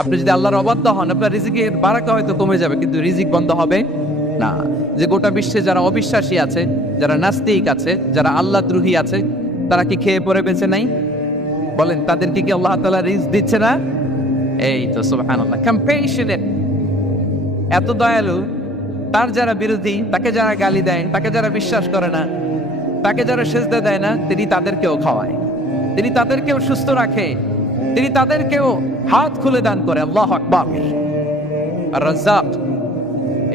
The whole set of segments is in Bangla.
আপনি যদি আল্লাহর অবাধ্য হন, আপনার রিজিকের বারাকা হয়তো কমে যাবে, কিন্তু রিজিক বন্ধ হবে না। যে গোটা বিশ্বে যারা অবিশ্বাসী আছে, যারা নাস্তিক আছে, যারা আল্লাহ দ্রোহী আছে, তারা কি খেয়ে পরে বেঁচে নাই? বলেন, তাদেরকে কি আল্লাহ তাআলা রিজক দিচ্ছে না? এই তো সুবহানাল্লাহ, কম্প্যাশনেট, এত দয়ালু। তার যারা বিরোধী, তাকে যারা গালি দেয়, তাকে যারা বিশ্বাস করে না, তাকে যারা সেজদা দেয় না, তিনি তাদেরকেও খাওয়ায়, তিনি তাদেরকেও সুস্থ রাখে, তিনি তাদেরকেও হাত খুলে দান করে। আল্লাহু আকবার। আর রাজ্জাক,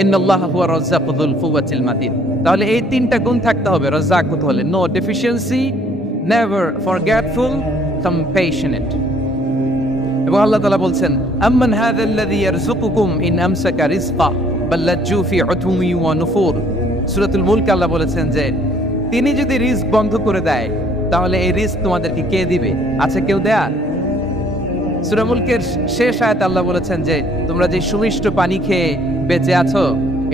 ইন্নাল্লাহা হুয়া রাজ্জাকু যুল কুওয়াতিল মাতিন। তাহলে এই তিনটা গুণ থাকতে হবে রাজ্জাক হতে হলে: no deficiency, never forgetful, compassionate. এবং আল্লাহ তাআলা বলছেন, আম্মান হাযাল্লাযী ইয়ারযুকুকুম ইন আমসাকা রিজকা বাল লাজ্জু ফি উতুমি ওয়া নুফুর। সূরাতুল মুলক আল্লাহ বলেছেন যে তিনি যদি রিজক বন্ধ করে দেয়, তাহলে এই রিজক তোমাদেরকে কে দিবে? আছে কেউ দেয়া? সূরা মুলকের শেষ আয়াতে আল্লাহ বলেছেন যে তোমরা যে সুমিষ্ট পানি খেয়ে বেঁচে আছো,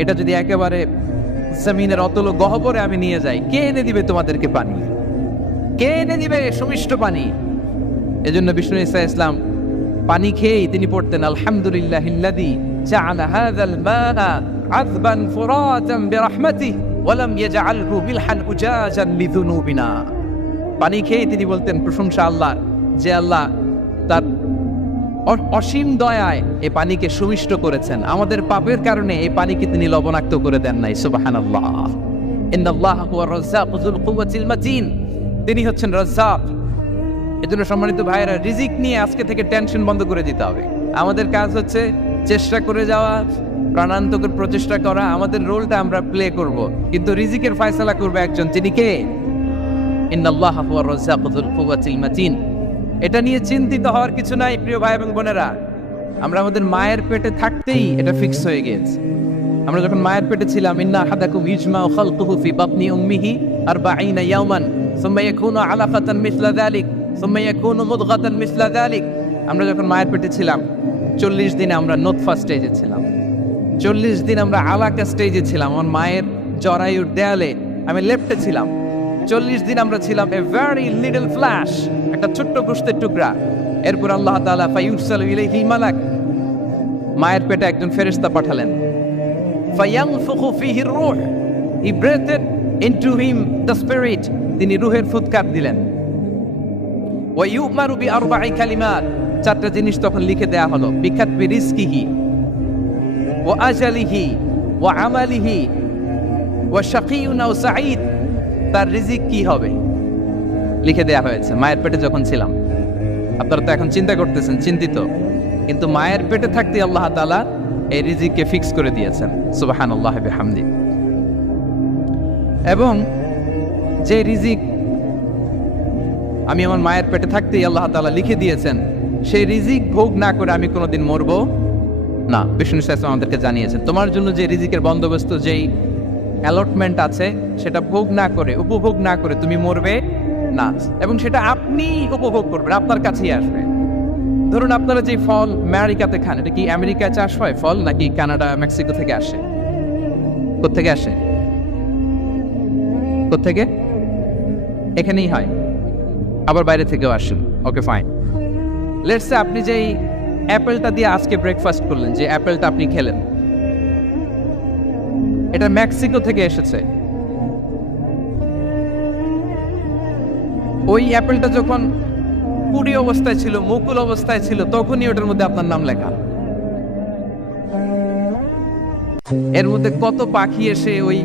এটা যদি একেবারে জমিনের অতল গহ্বরে আমি নিয়ে যাই, কে এনে দিবে তোমাদেরকে পানি? কে এনে দিবে সুমিষ্ট পানি? এজন্য বিষ্ণু ঈসা ইসলাম পানি খেয়েই তিনি পড়তেন, আলহামদুলিল্লাহিল্লাযী জাআলা হাযাল মাআ আযবান ফুরাতান বিরাহমাতিহি ওয়া লাম ইয়াজআলহু মিলহান উজাজান লিযুনুবিনা। পানি খেয়েই তিনি বলতেন প্রশংসা আল্লাহর, যে আল্লাহ তার অসীম দয়ায় এই পানিকে সুমিষ্ট করেছেন, আমাদের পাপের কারণে এই পানিকে তিনি লবণাক্ত করে দেন নাই। সুবহানাল্লাহ। ইন্নাল্লাহা হুয়া রাজ্জাকু যুল কুওয়াতিল মাতিন। তিনি হচ্ছেন রাজ্জাক। এজন্য সম্মানিত ভাইয়েরা, রিজিক নিয়ে আজকে থেকে টেনশন বন্ধ করে দিতে হবে। আমাদের কাজ হচ্ছে চেষ্টা করে যাওয়া, প্রাণান্তকর প্রচেষ্টা করা, আমাদের রোলটা আমরা প্লে করব, কিন্তু রিজিকের ফয়সালা করবে একজন, তিনি কে? ইন্নাল্লাহা হুয়া রাজ্জাকু যুল কুওয়াতিল মাতিন। এটা নিয়ে চিন্তিত হওয়ার কিছু নাই প্রিয় ভাই এবং বোনেরা। আমরা আমাদের মায়ের পেটে থাকতেই এটা ফিক্স হয়ে গেছে। আমরা যখন মায়ের পেটে ছিলাম, ইন্না আহাদাকুম ইজমাউ খালকুহু ফি বাতনি উম্মিহি 40 ইয়াওমান সুম্মা ইয়াকুনু আলাকাতান মিসলা যালিক সুম্মা ইয়াকুনু মুদগাতান মিসলা যালিক। আমরা যখন মায়ের পেটে ছিলাম 40 দিনে আমরা নুতফা স্টেজে ছিলাম, 40 দিন আমরা আলাকা স্টেজে ছিলাম। আমার মায়ের জরায়ুর দেয়ালে আমি লেপ্টে ছিলাম। 40 দিন আমরা ছিলাম এ ভেরি লিটল ফ্ল্যাশ, একটা ছোট্ট গোশতের টুকরা। এরপর আল্লাহ তাআলা ফায়ুরসালু ইলাইহি মালাক, মায়ের পেটে একজন ফেরেশতা পাঠালেন। ফায়ানফুখু ফিহি রূহ, he breathed into him the spirit, তিনি রূহের ফুৎকার দিলেন। ওয়া ইউমারু বিআরবা'i কালিমাত, চারটা জিনিস তখন লিখে দেয়া হলো। বিকাতবি রিজকিহি ওয়া আজালিহি ওয়া আমালিহি ওয়া শাকিয়ুন আও সাঈদ, তার রিজিক কি হবে লিখে দেয়া হয়েছে মায়ের পেটে যখন ছিলাম। আপনারা তো এখন চিন্তা করতেছেন, চিন্তিত, কিন্তু মায়ের পেটে থাকতে আল্লাহ তাআলা এই রিজিককে ফিক্স করে দিয়েছেন। সুবহানাল্লাহি ওয়া বিহামদি। এবং যে রিজিক আমি আমার মায়ের পেটে থাকতেই আল্লাহ তাআলা লিখে দিয়েছেন, সেই রিজিক ভোগ না করে আমি কোনোদিন মরবো না। বিষ্ণু ইসলাম আমাদেরকে জানিয়েছেন, তোমার জন্য যে রিজিকের বন্দোবস্ত, যেই অ্যালটমেন্ট আছে, সেটা ভোগ না করে, উপভোগ না করে তুমি মরবে না। এবং সেটা আপনি উপভোগ করবেন, আপনার কাছেই আসবে। ধরুন আপনারা যে ফল আমেরিকাতে খান, এটা কি আমেরিকায় চাষ হয় ফল, নাকি কানাডা মেক্সিকো থেকে আসে? কোত্থেকে আসে? কোত্থেকে? এখানেই হয়, আবার বাইরে থেকেও আসেন। Okay fine. লেটস সে আপনি যেই অ্যাপেলটা দিয়ে আজকে ব্রেকফাস্ট করলেন, যে অ্যাপেলটা আপনি খেলেন, এটা মেক্সিকো থেকে এসেছে। ওই অ্যাপেলটা যখন পুরি অবস্থায় ছিল, মুকুল অবস্থায় ছিল, তখনই ওটার মধ্যে আপনার নাম লেখা। এর মধ্যে কত পাখি এসে ওই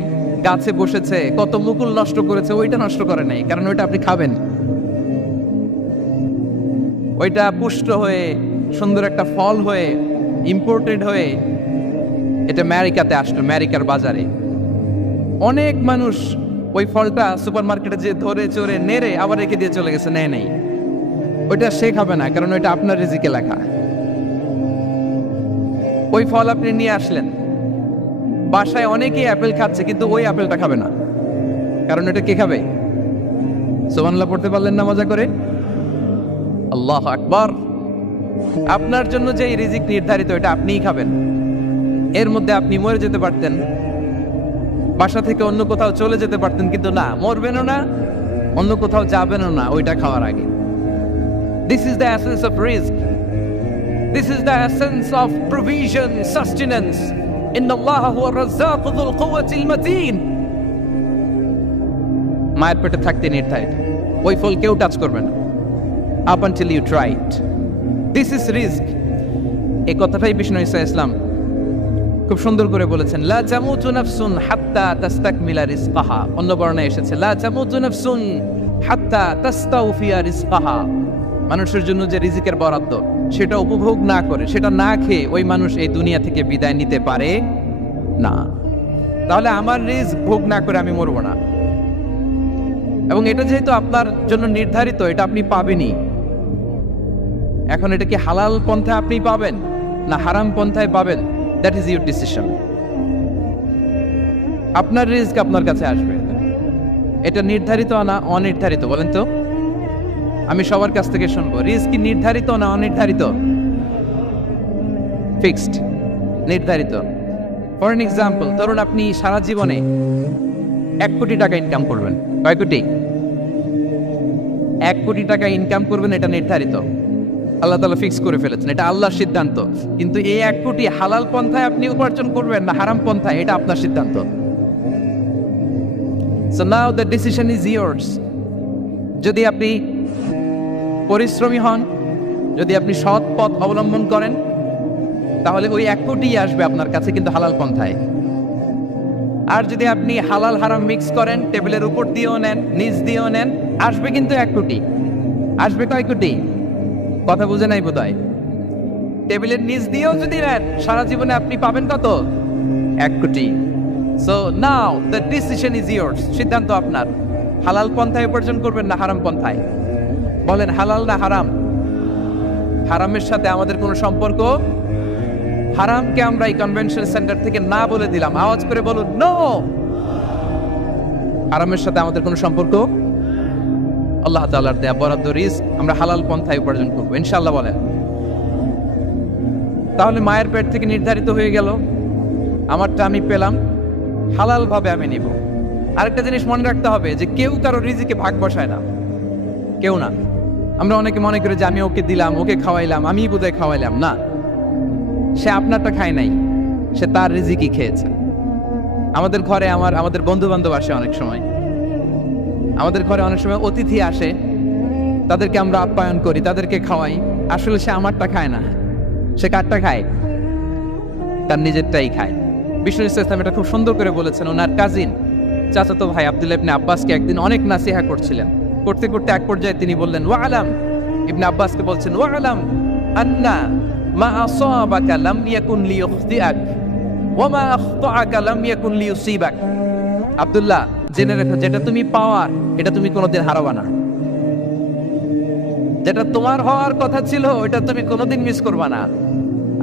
গাছে বসেছে, কত মুকুল নষ্ট করেছে, ওইটা নষ্ট করে নাই, কারণ ওইটা আপনি খাবেন। ওইটা পুষ্ট হয়ে সুন্দর একটা ফল হয়ে ইম্পোর্টেড হয়ে এটা আমেরিকাতে আসলো, আমেরিকার বাজারে। অনেক মানুষ ওই ফলটা সুপার মার্কেটে যে ধরে চড়ে নেড়ে আবার রেখে দিয়ে চলে গেছে, নেয় নেই। ওইটা সে খাবে না, কারণ ওইটা আপনার রিজিকে লেখা। ওই ফল আপনি নিয়ে আসলেন, বাসায় অনেকেই অ্যাপেল খাচ্ছে, কিন্তু ওই অ্যাপেলটা খাবে না, কারণ এটা কে খাবে? সুবহানাল্লাহ পড়তে পারলেন না মজা করে? আল্লাহু আকবার। আপনার জন্য যে রিজিক নির্ধারিত, এটা আপনিই খাবেন। এর মধ্যে আপনি মরে যেতে পারতেন, বাসা থেকে অন্য কোথাও চলে যেতে পারতেন, কিন্তু না, মরবেনও না, অন্য কোথাও যাবেনও না ওইটা খাওয়ার আগে। This is the essence of risk, This is the essence of provision, sustenance. Inna Allaha huwa ar-razzaqu dhul quwwati al-matin. মায়ের পেটে থাকতে নির্ধারিত, ওই ফল কেউ টাচ করবে না up until you try it. This is risk. এই কথাটাই বিষ্ণু ঈসা ইসলাম খুব সুন্দর করে বলেছেন, লা তামুতু নাফসুন হাত্তা তাস্তাকমিলা রিজকাহা। অন্য বর্ণনায় এসেছে লা তামুতু নাফসুন হাত্তা তাস্তাউফিয়া রিজকাহা। মানুষের জন্য যে রিজিকের বরাদ্দ সেটা উপভোগ না করে, সেটা না খেয়ে ওই মানুষ এই দুনিয়া থেকে বিদায় নিতে পারে না। তাহলে আমার রিজক ভোগ না করে আমি মরবো না, এবং এটা যেহেতু আপনার জন্য নির্ধারিত, এটা আপনি পাবেনই। এখন এটা কি হালাল পন্থায় আপনি পাবেন না হারাম পন্থায় পাবেন, দ্যাট ইজ ইউর ডিসিশন। আপনার রিস্ক আপনার কাছে আসবে, এটা নির্ধারিত না অনির্ধারিত বলেন তো? আমি সবার কাছ থেকে শুনবো, রিস্ক কি নির্ধারিত না অনির্ধারিত? ফিক্সড, নির্ধারিত। ফর এন এক্সাম্পল, ধরুন আপনি সারা জীবনে 1 কোটি টাকা ইনকাম করবেন। কয় কোটি? 1 কোটি টাকা ইনকাম করবেন, এটা নির্ধারিত, আল্লাহ তাআলা ফিক্স করে ফেলেছেন, এটা আল্লাহর সিদ্ধান্ত। কিন্তু এই 1 কোটি হালাল পন্থায় আপনি উপার্জন করবেন না হারাম পন্থায়, এটা আপনার সিদ্ধান্ত। So now the decision is yours. যদি আপনি পরিশ্রমী হন, যদি আপনি সৎ পথ অবলম্বন করেন, তাহলে ওই 1 কোটি আসবে আপনার কাছে, কিন্তু হালাল পন্থায়। আর যদি আপনি হালাল হারাম মিক্স করেন, টেবিলের উপর দিয়েও নেন নিচ দিয়েও নেন, আসবে কিন্তু 1 কোটি। আসবে কয় কোটি? কথা বুঝে নাই বোধহয়। টেবিলের নিচ দিয়েও যদি নেন, সারা জীবনে আপনি পাবেন কত? 1 কোটি। So now the decision is years, সিদ্ধান্ত আপনার। হালাল পন্থায় উপার্জন করবেন না হারাম পন্থায়? বলেন হালাল না হারাম? হারামের সাথে আমাদের কোনো সম্পর্ক? হারামকে আমরা এই কনভেনশন সেন্টার থেকে না বলে দিলাম, আওয়াজ করে বলুন নো। হারামের সাথে আমাদের কোনো সম্পর্ক? আল্লাহ তাআলার দেয়া বরাদ্দ রিজক আমরা হালাল পন্থায় উপার্জন করবো ইনশাআল্লাহ। বলেন, তাহলে মায়ের পেট থেকে নির্ধারিত হয়ে গেল, আমারটা আমি পেলাম, হালাল ভাবে আমি নিব। আরেকটা জিনিস মনে রাখতে হবে যে কেউ কারো রিজিকে ভাগ বসায় না, কেউ না। আমরা অনেকে মনে করি যে আমি ওকে দিলাম, ওকে খাওয়াইলাম, আমি বোধহয় খাওয়াইলাম। না, সে আপনারটা খায় নাই, সে তার রিজিকই খেয়েছে। আমাদের ঘরে আমাদের বন্ধু বান্ধব আসে, অনেক সময় আমাদের ঘরে অনেক সময় অতিথি আসে, তাদেরকে আমরা আপ্যায়ন করি, তাদেরকে খাওয়াই। আসলে সে আমারটা খায় না, সে কারটা খায়? তার নিজেরটাই খায়। বিষ্ণু ইসলাম এটা খুব সুন্দর করে বলেছেন। ওনার কাজিন চাচাতো ভাই আব্দুল্লাহ ইবনে আব্বাসকে একদিন অনেক নাসিহা করছিলেন। করতে করতে এক পর্যায়ে তিনি বললেন, ওয়ালাম, ইবনে আব্বাসকে বলছেন, ওয়ালাম আন্না মা আসাবাকা লাম ইয়াকুন লিইখতিআক ওয়া মা আখতাআকা লাম ইয়াকুন লিইউসিবাক। আব্দুল্লাহ, জেনে রেখো, যেটা তুমি পাওয়ার এটা তুমি কোনোদিন হারাবা না। যেটা তোমার হওয়ার কথা ছিল ওটা তুমি কোনোদিন মিস করবা না।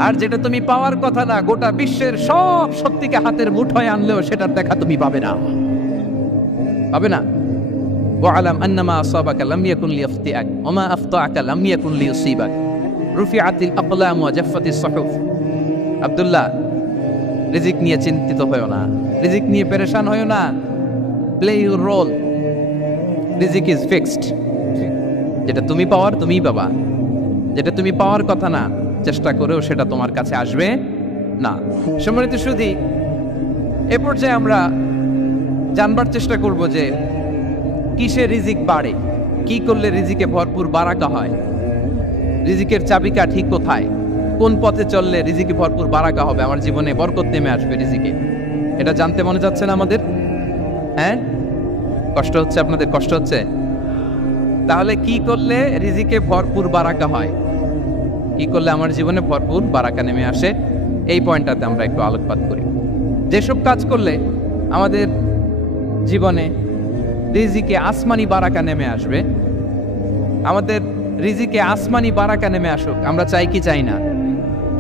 আর যেটা তুমি পাওয়ার কথা না, গোটা বিশ্বের সব শক্তিকে হাতের মুঠোয় আনলেও সেটার দেখা তুমি পাবে না, পাবে না। ওয়ালাম আন্নামা আসাবাকা লাম ইয়াকুন লিইখতিআক ওয়া মা আখতাআকা লাম ইয়াকুন লিইউসিবাক রুফিআতিল আকলাম ওয়া জাফফাতিস সুহুফ। আব্দুল্লাহ, রিজিক নিয়ে চিন্তিত হয়ো না, রিজিক নিয়ে পেরেশান হয়ো না। প্লে ইউর রোল, রিজিক ইজ ফিক্সড। যেটা তুমি পাওয়ার তুমিই পাবা, যেটা তুমি পাওয়ার কথা না, চেষ্টা করেও সেটা তোমার কাছে আসবে না। সম্মানিত সুধী, এ পর্যায়ে আমরা জানবার চেষ্টা করব যে কিসে রিজিক বাড়ে, কি করলে রিজিকে ভরপুর বারাকা হয়, রিজিকের চাবিকাঠি কোথায়, কোন পথে চললে রিজিকে ভরপুর বারাকা হবে, আমার জীবনে বরকত নেমে আসবে রিজিকে। এটা জানতে মনে যাচ্ছে না আমাদের? হ্যাঁ, কষ্ট হচ্ছে আপনাদের? কষ্ট হচ্ছে? তাহলে কি করলে রিজিকে ভরপুর বারাকা হয়, কি করলে আমার জীবনে ভরপুর বারাকা নেমে আসে, এই পয়েন্টটাতে আমরা একটু আলোকপাত করি। যেসব কাজ করলে আমাদের জীবনে রিজিকে আসমানি বারাকা নেমে আসবে, আমাদের রিজিকে আসমানি বারাকা নেমে আসুক, আমরা চাই কি চাই না?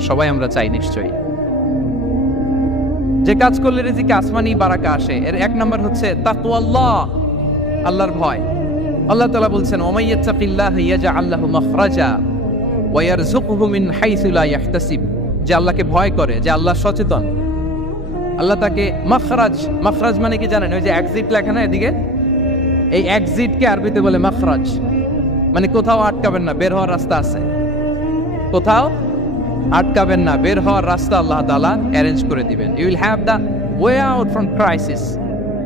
সবাই আমরা চাই নিশ্চয়ই। যে কাজ করলে রিজিকে আসমানি বারাকা আসে, এর 1 নম্বর হচ্ছে তাকওয়াল্লাহ, আল্লাহর ভয়। আল্লাহ তাআলা বলছেন, ওমাই ইয়াত্তাকিল্লাহ ইয়াজআল লাহু মাখরাজা ওয়া ইয়ারযুকহু মিন হাইসু লা ইয়াহতাসিব। যে আল্লাহকে ভয় করে, যে আল্লাহ সচেতন, আল্লাহ তাকে মাখরাজ, মাখরাজ মানে কি জানেন? ওই যে এক্সিট লেখা না এদিকে, এই এক্সিটকে আরবিতে বলে মাখরাজ, মানে কোথাও আটকাবেন না, বের হওয়ার রাস্তা আছে। কোথাও আটকাবেন না, বের হওয়ার রাস্তা আল্লাহ তাআলা অ্যারেঞ্জ করে দিবেন। You will have the way out from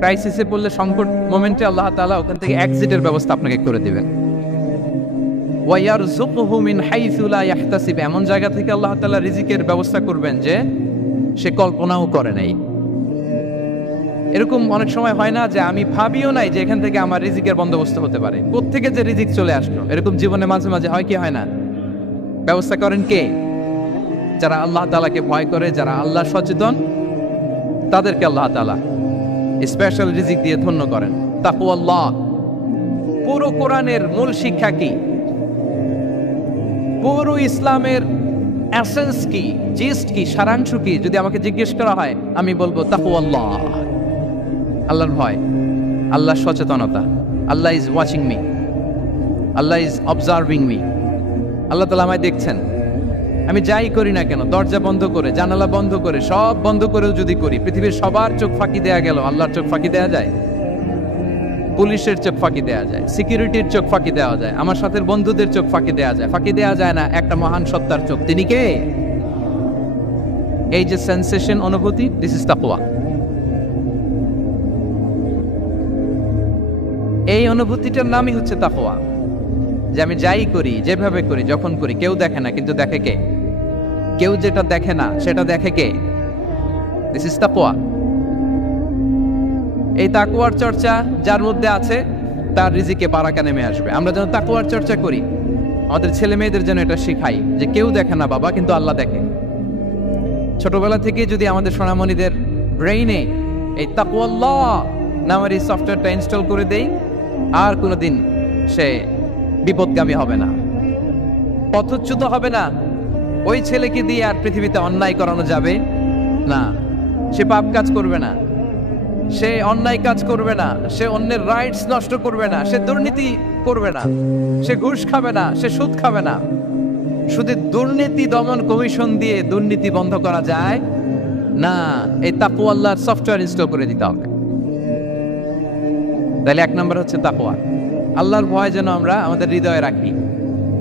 ক্রাইসিসে পড়লে, সংকট মোমেন্টে আল্লাহ তাআলা ওখান থেকে এক্সিটের ব্যবস্থা আপনাকে করে দিবেন। ওয়ায়ারযুকুহু মিন হাইসু লা ইয়াহতাসিব, এমন জায়গা থেকে আল্লাহ তাআলা রিজিকের ব্যবস্থা করবেন যে সে কল্পনাও করে নাই। এরকম অনেক সময় হয় না যে আমি ভাবিও নাই যে এখান থেকে আমার রিজিকের বন্দোবস্ত হতে পারে, কোত্থেকে যে রিজিক চলে আসলো। এরকম জীবনে মাঝে মাঝে হয় কি হয় না? ব্যবস্থা করেন কে? যারা আল্লাহ তাআলাকে ভয় করে, যারা আল্লাহ সচেতন, তাদেরকে আল্লাহ তাআলা স্পেশাল রিজিক দিয়ে ধন্য করেন। তাকওয়াল্লাহ। পুরো কোরআনের মূল শিক্ষা কি? পুরো ইসলামের এসেন্স কি, জিস্ট কি, সারাংশ কি? যদি আমাকে জিজ্ঞেস করা হয়, আমি বলবো তাকওয়াল্লাহ, আল্লাহর ভয়, আল্লাহর সচেতনতা। Allah is watching me, Allah is observing me. Allah তাআলা আমায় দেখছেন। আমি যাই করি না কেন, দরজা বন্ধ করে, জানালা বন্ধ করে, সব বন্ধ করেও যদি করি, পৃথিবীর সবার চোখ ফাঁকি দেয়া গেল, আল্লাহর চোখ ফাঁকি দেয়া যায়? পুলিশের চোখ ফাঁকি দেয়া যায়, সিকিউরিটির চোখ ফাঁকি দেওয়া যায়, আমার সাথে বন্ধুদের চোখ ফাঁকি দেওয়া যায়, ফাঁকি দেওয়া যায় না একটা মহান সত্তার চোখ। তিনি কে? এই যে সেন্সেশন, অনুভূতি, দিস ইজ তাকওয়া। এই অনুভূতিটার নামই হচ্ছে তাকওয়া। যে আমি যাই করি, যেভাবে করি, যখন করি, কেউ দেখে না, কিন্তু দেখে কে? কেউ যেটা দেখে না সেটা দেখে কে? দিস ইজ তাকওয়া। এই তাকওয়ার চর্চা যার মধ্যে আছে, তার রিজিকে বারাকা নেমে আসবে। আমরা যেন তাকওয়ার চর্চা করি, আমাদের ছেলে মেয়েদের যেন এটা শেখাই যে কেউ দেখে না বাবা, কিন্তু আল্লাহ দেখে। ছোটবেলা থেকে যদি আমাদের সোনামণিদের ব্রেইনে এই তাকওয়াল্লাহ নামের এই সফটওয়্যারটা ইনস্টল করে দেই, আর কোনোদিন সে বিপদগামী হবে না, পথচ্যুত হবে না। ওই ছেলেকে দিয়ে আর পৃথিবীতে অন্যায় করানো যাবে না। সে পাপ কাজ করবে না, সে অন্যায় কাজ করবে না, সে অন্যের রাইটস নষ্ট করবে না, সে দুর্নীতি করবে না, সে ঘুষ খাবে না, সে সুদ খাবে না। শুধু দুর্নীতি দমন কমিশন দিয়ে দুর্নীতি বন্ধ করা যায় না, এই তাকওয়া আল্লাহর সফটওয়্যার ইনস্টল করে দিতে হবে। তাহলে এক নম্বর হচ্ছে তাকওয়া। আল্লাহর ভয় যেন আমরা আমাদের হৃদয়ে রাখি।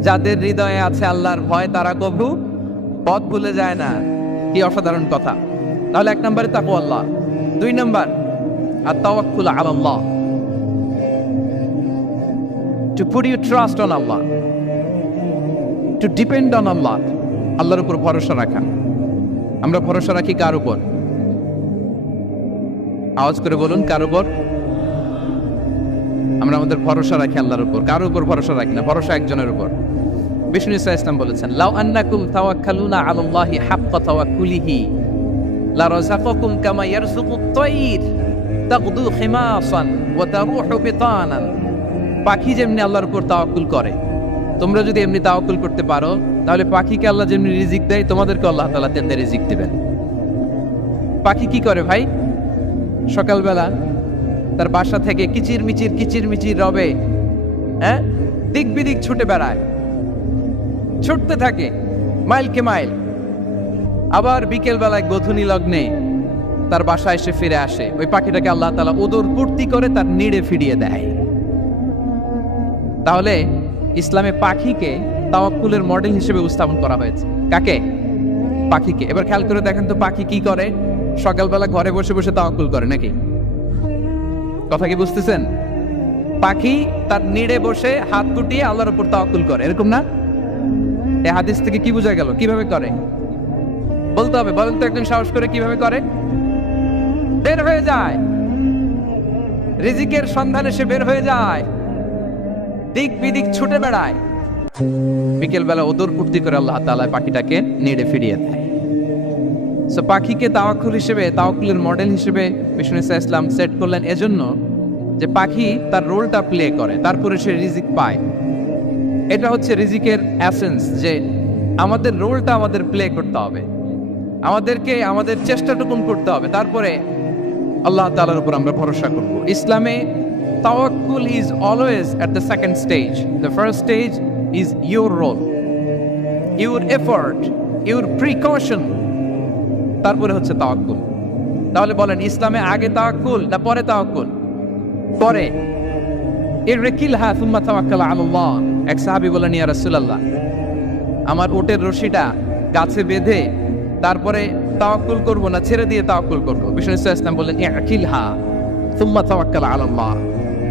যাদের হৃদয়ে আছে আল্লাহর ভয়, তারা কবু পথ ভুলে যায় না। কি অসাধারণ কথা! তাহলে এক নম্বরে তাকওয়া আল্লাহ। দুই নম্বর at-tawakkul ala Allah, to put your trust on Allah, to depend on Allah, আল্লাহর উপর ভরসা রাখা। আমরা ভরসা রাখি কার উপর? আওয়াজ করে বলুন, কার উপর? আমরা আমাদের ভরসা রাখি আল্লাহর উপর, কার উপর ভরসা রাখি না। ভরসা একজনের উপর। বিষ্ণু ইসা ইসলাম বলেছেন, লাউ আন্নাকুম তাওয়াক্কালুনা আলাল্লাহি হাক্কা তাওয়াক্কুলিহি লা রাযাকাকুম কামা ইয়ারযুকুত তায়র তাগদু খিমাসান ওয়া তারুহু বিতানান। পাখি যেমনি আল্লাহর উপর তাওয়াক্কুল করে, তোমরা যদি এমনি তাওয়াক্কুল করতে পারো, তাহলে পাখিকে আল্লাহ যেমনি রিজিক দেয়, তোমাদেরকে আল্লাহ তাআলা তেমনি রিজিক দিবেন। পাখি কি করে ভাই? সকালবেলা তার বাসা থেকে কিচির মিচির রবে, হ্যাঁ, দিক বিদিক ছুটে বেড়ায়, ছুটতে থাকে মাইলকে মাইল। আবার বিকেল বেলায় গোধূলি লগ্নে তার বাসায় এসে ফিরে আসে। ওই পাখিটাকে আল্লাহ তাআলা উদর পূর্তি করে তার নিড়ে ফিরিয়ে দেয়। তাহলে ইসলামে পাখিকে তাওয়াক্কুলের মডেল হিসেবে উপস্থাপন করা হয়েছে। কাকে? পাখিকে। এবার খেয়াল করে দেখেন তো, পাখি কি করে? সকালবেলা ঘরে বসে বসে তাওয়াক্কুল করে নাকি? কথা কি বুঝতেছেন? পাখি তার নিড়ে বসে হাত গুটিয়ে আল্লাহর উপর তাওয়াক্কুল করে, এরকম না? এই হাদিস থেকে কি বোঝা গেল? কিভাবে করে বলতে হবে, বলেন তো একদম সাহস করে, কিভাবে করে? বের হয়ে যায়, রিজিকের সন্ধানে সে বের হয়ে যায়, দিক বিদিক ছুটে বেড়ায়। বিকেল বেলা ওদর পূর্তি করে আল্লাহ তাআলা পাখিটাকে নিড়ে ফিরিয়ে দেয়। সো পাখিকে তাওয়াক্কুল হিসেবে, তাওয়াক্কুলের মডেল হিসেবে বিষ্ণু ইসলাম সেট করলেন এজন্য যে পাখি তার রোলটা প্লে করে, তারপরে সে রিজিক পায়। এটা হচ্ছে রিজিকের এসেন্স, যে আমাদের রোলটা আমাদের প্লে করতে হবে, আমাদেরকে আমাদের চেষ্টাটুকুন করতে হবে, তারপরে আল্লাহ তাআলার উপর আমরা ভরসা করব। ইসলামে তাওয়াক্কুল is always at the second stage. The first stage is your role, your effort, your precaution, তারপরে হচ্ছে তাওয়াক্কুল। তাহলে বলেন, ইসলামে আগে তাওয়াক্কুল না পরে তাওয়াক্কুল? পরে। ইরকিলহা সুম্মা তাওয়াক্কাল আলাল্লাহ। এক সাহাবী বলেন, ইয়া রাসূলুল্লাহ, আমার উটের রশিটা গাছে বেঁধে তারপরে তাওয়াক্কুল করব না ছেড়ে দিয়ে তাওয়াক্কুল করব? বিষ্ণু ইসলাম বললেন ইকিলহা সুম্মা তাওয়াক্কাল আলাল্লাহ,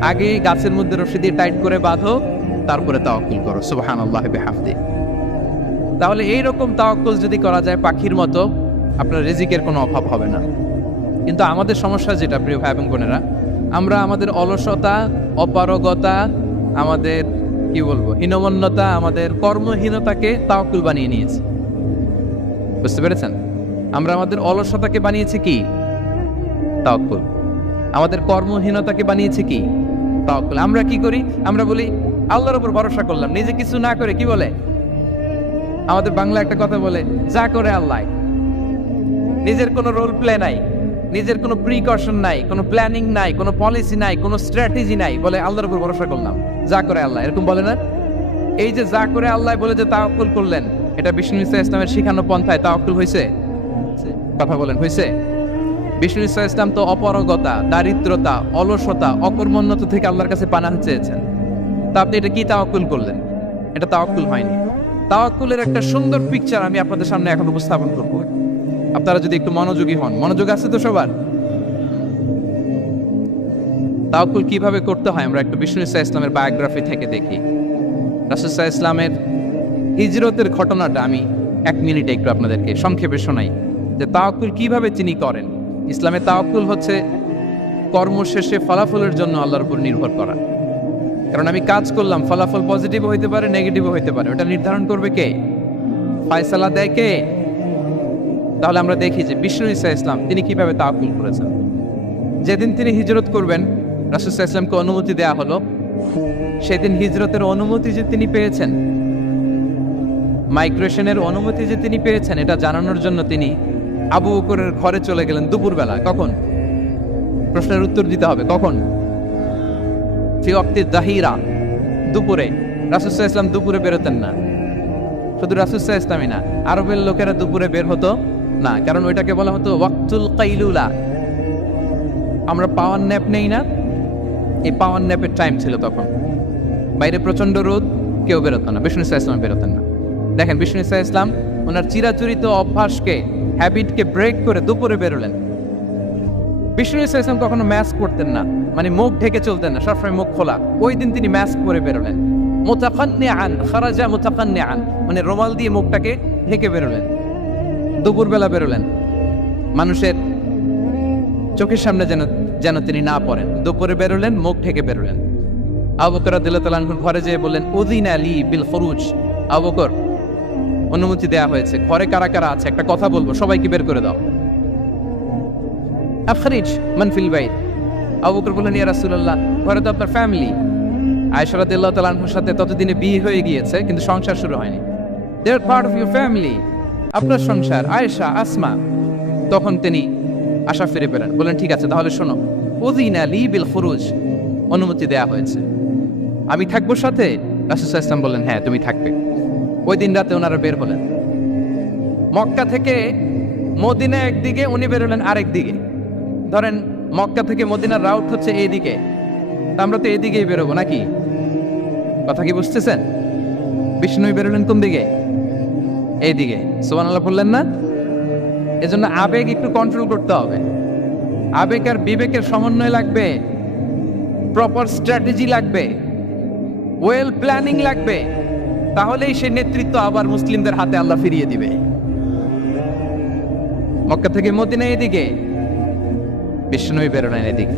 আগে গাছের মধ্যে রশি দিয়ে টাইট করে বাঁধো, তারপরে তাওয়াক্কুল করো। সুবহানাল্লাহি বিহামদিহি। তাহলে এইরকম তাওয়াক্কুল যদি করা যায় পাখির মতো, আপনার রিজিকের কোনো অভাব হবে না। কিন্তু আমাদের সমস্যা যেটা, প্রিয় ভাই এবং বোনেরা, আমরা আমাদের অলসতা, অপারগতা, আমাদের কি বলবো হীনমন্যতা, আমাদের কর্মহীনতাকে তাওয়াক্কুল বানিয়ে নিয়েছি। বুঝতে পেরেছেন? আমরা আমাদের অলসতাকে বানিয়েছি কি? তাওয়াক্কুল। আমাদের কর্মহীনতাকে বানিয়েছি কি? তাওয়াক্কুল। আমরা কি করি? আমরা বলি আল্লাহর উপর ভরসা করলাম, নিজে কিছু না করে কি বলে, আমাদের বাংলা একটা কথা বলে, যা করে আল্লাহ। নিজের কোনো রোল প্লে নাই, নিজের কোনো প্রিকশন নাই, কোনো প্ল্যানিং নাই, কোনো পলিসি নাই, কোনো স্ট্র্যাটেজি নাই, বলে আল্লাহর উপর ভরসা করলাম, যা করে আল্লাহ। এরকম বলে না? এই যে যা করে আল্লাহ বলে যে তাওয়াক্কুল করলেন, এটা বিষ্ণু ইসলামের শিখানো পন্থায় তাওয়াক্কুল হয়েছে? কথা বলেন, হয়েছে? বিষ্ণু ইসলাম তো অপারগতা, দারিদ্রতা, অলসতা, অকর্মণ্যতা থেকে আল্লাহর কাছে পানাহ চেয়েছেন। তা আপনি এটা কি তাওয়াক্কুল করলেন? এটা তাওয়াক্কুল হয়নি। তাওয়াক্কুলের একটা সুন্দর পিকচার আমি আপনাদের সামনে এখন উপস্থাপন করব। আপনারা যদি একটু মনোযোগী হন। মনোযোগ আছে তো সবার? তাওয়াক্কুল কিভাবে করতে হয় আমরা একটু বিষ্ণু ইসলামের বায়োগ্রাফি থেকে দেখি। রাসূল সাল্লাল্লাহু আলাইহি ওয়াসাল্লামের হিজরতের ঘটনাটা আমি 1 মিনিটে একটু আপনাদেরকে সংক্ষেপে শোনাই, যে তাওয়াক্কুল কিভাবে তিনি করেন। ইসলামে তাওয়াক্কুল হচ্ছে কর্ম শেষে ফলাফলের জন্য আল্লাহর উপর নির্ভর করা। কারণ আমি কাজ করলাম, ফলাফল পজিটিভও হইতে পারে, নেগেটিভও হইতে পারে, ওটা নির্ধারণ করবে কে? ফায়সালা দেয় কে? তাহলে আমরা দেখি যে বিষ্ণু ইসলাম তিনি কিভাবে তাওয়াক্কুল করেছেন। যেদিন তিনি হিজরত করবেন, রাসূল সাল্লাল্লাহু আলাইহি ওয়াসাল্লামকে অনুমতি দেয়া হলো, সেদিন হিজরতের অনুমতি যে তিনি পেয়েছেন, মাইগ্রেশনের অনুমতি যে তিনি পেয়েছেন, এটা জানানোর জন্য তিনি আবু বকরের ঘরে চলে গেলেন দুপুরবেলা। কখন? প্রশ্নের উত্তর দিতে হবে, কখন? ফি ওয়াক্তি যাহিরা, দুপুরে। রাসূল সাল্লাল্লাহু আলাইহি ওয়াসাল্লাম দুপুরে বেরোতেন না। শুধু রাসূল সাল্লাল্লাহু আলাইহি ওয়াসাল্লামই না, আরবের লোকেরা দুপুরে বের হতো না, কারণ ওইটাকে বলা হতো ওয়াক্তুল কাইলুলা। আমরা পাওয়ার ন্যাপ নেই না, এই পাওয়ার ন্যাপের টাইম ছিল তখন। বাইরে প্রচন্ড রোদ, কেউ বেরোতো না, বিষ্ণু সাল্লাল্লাহু আলাইহি ওয়াসাল্লাম বেরোতেন না। দেখেন বিষ্ণু সাল্লাল্লাহু আলাইহি ওয়াসাল্লাম ওনার চিরাচরিত অভ্যাসকে, হ্যাবিটকে ব্রেক করে দুপুরে বেরোলেন। বিষ্ণু সাল্লাল্লাহু আলাইহি ওয়াসাল্লাম কখনো মাস্ক পরতেন না, মানে মুখ ঢেকে চলতেন না, সবসময় মুখ খোলা। ওই দিন তিনি মাস্ক পরে বেরোলেন। মুতাকান্নিআন, খারাজা মুতাকান্নিআন, মানে রুমাল দিয়ে মুখটাকে ঢেকে বেরোলেন। দুপুরবেলা বেরোলেন, মানুষের চোখের সামনে যেন তিনি না পড়েন। দুপুরে বেরোলেন, মুখ ঢেকে বেরোলেন। আবু বকর রাদিয়াল্লাহু তাআলা আনহুর ঘরে যেয়ে বললেন, উযিনা লি বিল খুরুজ। আবু বকর, অনুমতি দেয়া হয়েছে, ঘরে কারা কারা আছে একটা কথা বলবো, সবাইকে বের করে দাও। আখরিজ মান ফিল বাইত। আবু বকর বললেন, ইয়া রাসূলুল্লাহ, ঘরে তো আপনার ফ্যামিলি। আয়েশা রাদিয়াল্লাহু তাআলা আনহার সাথে ততদিনে বিয়ে হয়ে গিয়েছে, কিন্তু সংসার শুরু হয়নি। দে আর পার্ট অফ ইউর ফ্যামিলি, আপনার সংসার, আয়েশা, আসমা। তখন তিনি আশা ফিরে পেলেন, বললেন ঠিক আছে তাহলে শোনো, উযিনা লি বিল খুরুজ, অনুমতি দেয়া হয়েছে, আমি থাকবো সাথে? রাসূল সাল্লাল্লাহু আলাইহি ওয়াসাল্লাম বললেন, হ্যাঁ তুমি থাকবে। ওই দিন রাতে ওনারা বের হলেন। মক্কা থেকে মদিনা একদিকে, উনি বেরোলেন আরেক দিকে। ধরেন মক্কা থেকে মদিনার রাউট হচ্ছে এইদিকে, আমরা তো এদিকেই বেরোবো নাকি? কথা কি বুঝতেছেন? বিষ্ণু বেরোলেন কোন দিকে? এইদিকে। সুবহানাল্লাহ বললেন না? এজন্য আবেগ একটু কন্ট্রোল করতে হবে। আবেগ আর বিবেকের সমন্বয় লাগবে, প্রপার স্ট্র্যাটেজি লাগবে, ওয়েল প্ল্যানিং লাগবে, তাহলেই সেই নেতৃত্ব আবার মুসলিমদের হাতে আল্লাহ ফিরিয়ে দিবে। মক্কা থেকে মদিনা এদিকে, বিষ্ণু বেরোলেন এদিকে।